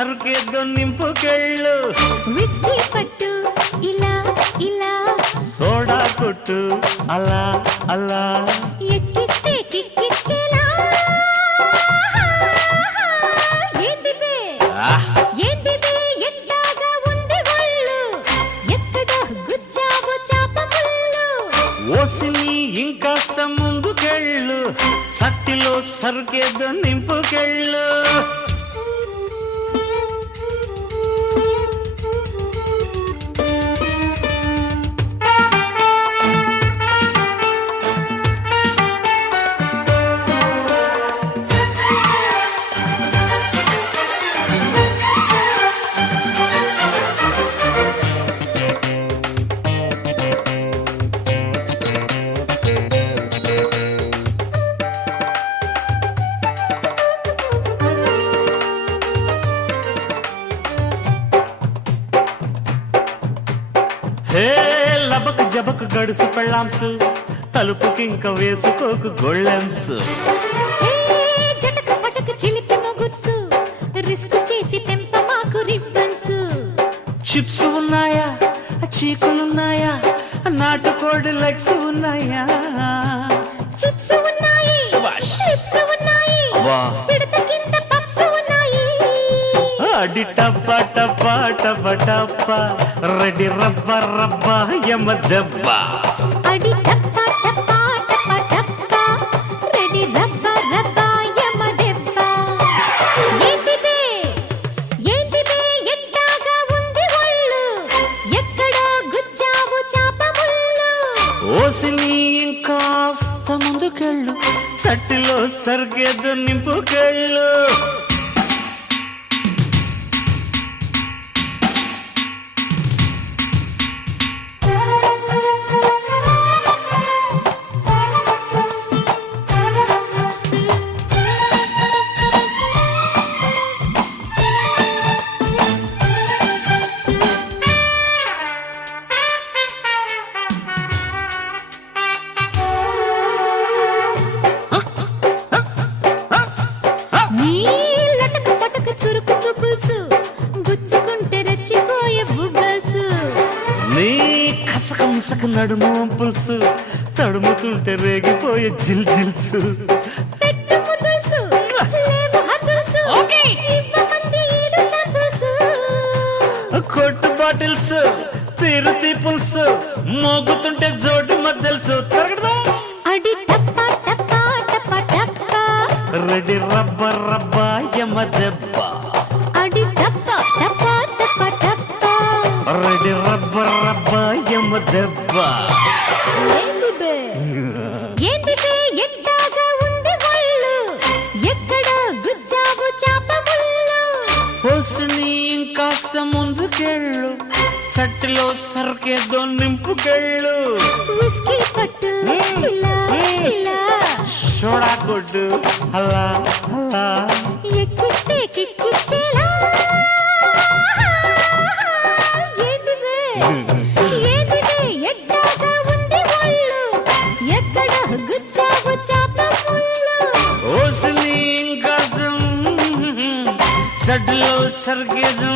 సరుకేదో నింపుకెళ్ళు whisky పట్టు ఇలా ఇలా సోడా కొట్టు అలా అలా ఎక్కిస్తే కిక్కిచ్చేలా ఏంటిదే ఏంటిదే ఎంతగా ఉంది ఒళ్ళు ఎక్కడ గుచ్చావు చాప ముళ్ళు ఓసిని ఇంకాస్త ముందుకెళ్ళు సట్టిలో సరుకేదో నింపుకెళ్ళు హే లబక్ జబక్ గడుసు పెళ్ళాంసు తలుపుకింక వేసుకోకు గొళ్ళెంసు జటక పటక చిలిపి మొగుడ్సు రిస్క్ చేసి తెంప మాకు రిబ్బన్స్ చిప్స్ ఉన్నాయా చీకులున్నాయా నాటుకోడి లెగ్స్ ఉన్నాయా చిప్స్ ఉన్నాయి శభాష్. చిప్స్ ఉన్నాయి వా. పిడత కింద పప్స్ ఉన్నాయి అడి టప్ప టప్ప టప్ప టప్ప రెడీ రబ్బ రబ్బ యమ దెబ్బ అడి టప్ప టప్ప టప్ప టప్ప రెడీ రబ్బ రబ్బ యమ దెబ్బ ఏంటిదే ఏంటిదే ఎంతగా ఉంది ఒళ్ళు ఎక్కడ గుచ్చావు చాప ముళ్ళు ఓసిని ఇంకాస్త ముందుకెళ్ళు సట్టిలో సరిగేదో నింపుకెళ్ళు నీ లటక పటక చురుకు చూపుల్సు గుచ్చుకుంటే రెచ్చిపోయే బుబ్బల్స్ నీ కసక ముసక నడుము పులుసు తడుముతుంటే రేగిపోయే జిల్ జిల్సు పెట్టు ముద్దుల్సు లేవు హద్దుల్సు ఇవ్వమంది ఈడు సందుల్సు కొట్టు బాటిల్స్ తిరుతి పులుసు మోగుతుంటే జోడు మద్దెలుసు తరగదా అడి టప్ప టప్ప టప్ప టప్ప రెడీ రబ్బ రబ్బ యమ దెబ్బ అడి టప్ప టప్ప టప్ప టప్ప రెడీ రబ్బ రబ్బ యమ దెబ్బ ఏంటిదే ఏంటిదే ఎంతగా ఉంది ఒళ్ళు ఎక్కడ గుచ్చావు చాప ముళ్ళు హోసిని ఇంకాస్త ముందుకెళ్ళు సట్టిలో సరుకేదో నింపుకెళ్ళు విస్కీ పట్టు ఇలా ఇలా సోడా కొట్టు అలా అలా ఎక్కిస్తే కిక్కిచ్చేలా ఏంటిదే ఏంటిదే ఎట్టాగా ఉంది ఒళ్ళు ఎక్కడ గుచ్చావు చాప ముళ్ళు ఓసిని ఇంకాస్త సట్టిలో సరిగేదో